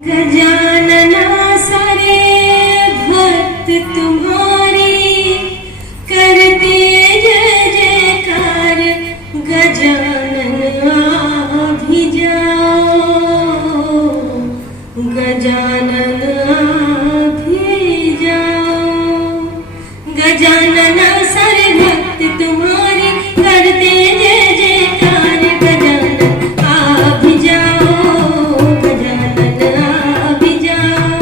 गजानना सारे भक्त तुम्हारे करते जय जयकार। गजानन भी जाओ, गजानन भी जाओ। गजानना सारे भक्त तुम्हारे करते जय जयकार। गजानन आ भी जाओ, गजानन भी जाओ।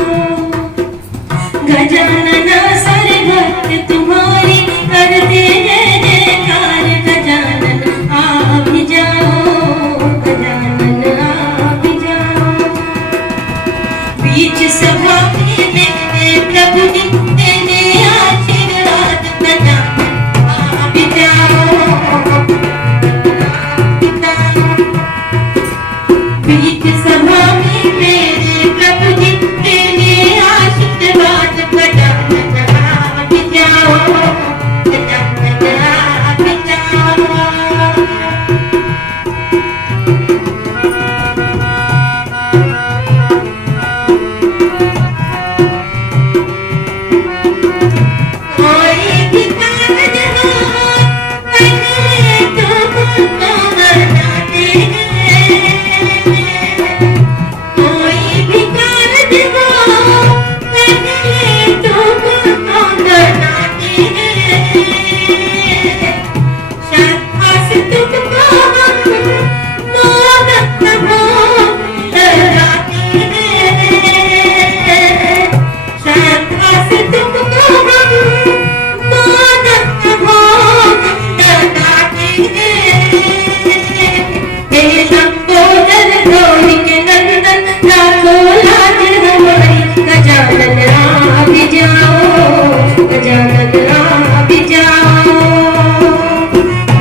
गजानन सारे भक्त तुम्हारे करते जय जयकार। गजानन आ भी जाओ, गजानन आ भी जाओ। बीच सभा में प्रभु जी देने आशीर्वाद। गजानन आ भी जाओ, बीच सभा में मेरे प्रभु जी देने आशीर्वाद। गजानन आ भी जाओ, गजानन आ भी जाओ। कोई भी कार्य हो पहले तुमको बताते हैं। कोई भी कार्य हो पहले तुमको बताते हैं। शाबाश तुमको हम मोदक भोग लगाते हैं। शाबाश तुमको हम मोदक भोग लगाते हैं। हे लंबोदर गौरी के नंदन लाखों लाज हमारी। गजानन आ भी जाओ, गजानन आ भी जाओ।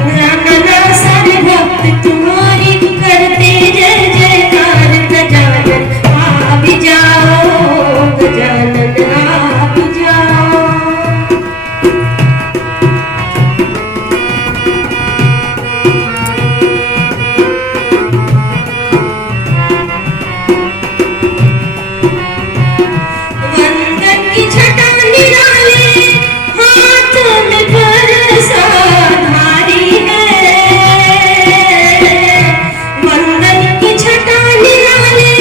गजानन सारे भक्त तुम्हारी करते जय जयकार। गजानन आ भी जाओ, गजानन आ भी जाओ। वंदन की छटा निराले हाथों में बरसा धारी है। वंदन की छटा निराले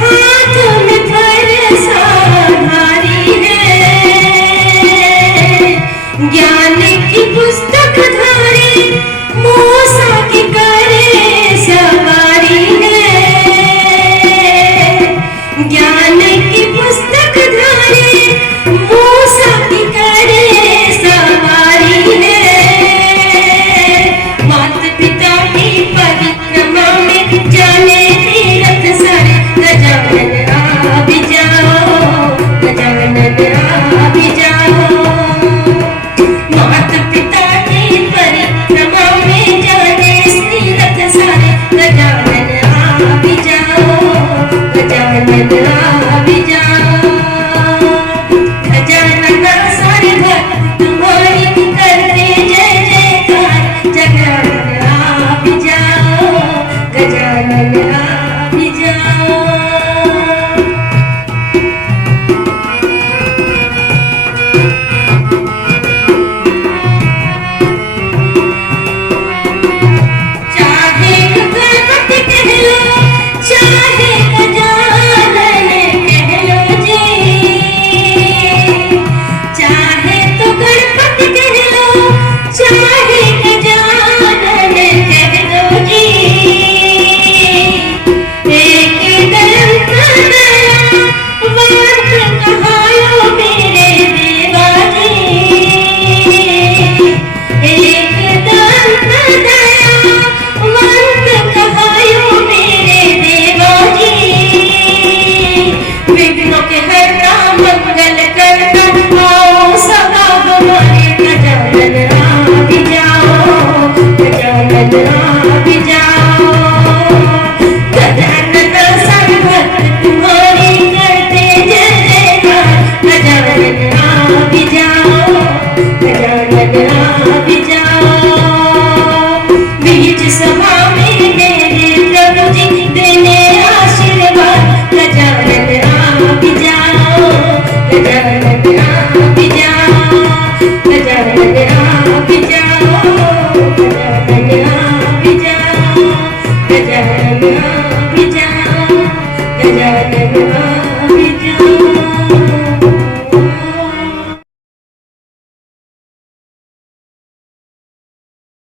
हाथों में बरसा धारी है। ज्ञान की पुस्तक धारे मूसा की करे सवारी है। ज्ञान की पुस्तक धारे मूसा की करे सवारी है। माता पिता की परिक्रमा में जाने तीरथ सारे। गजानन आ भी जाओ, गजानन आ भी जाओ। माता पिता की परिक्रमा में जाने तीरथ सारे। गजानन आ भी जाओ, गजानन आ भी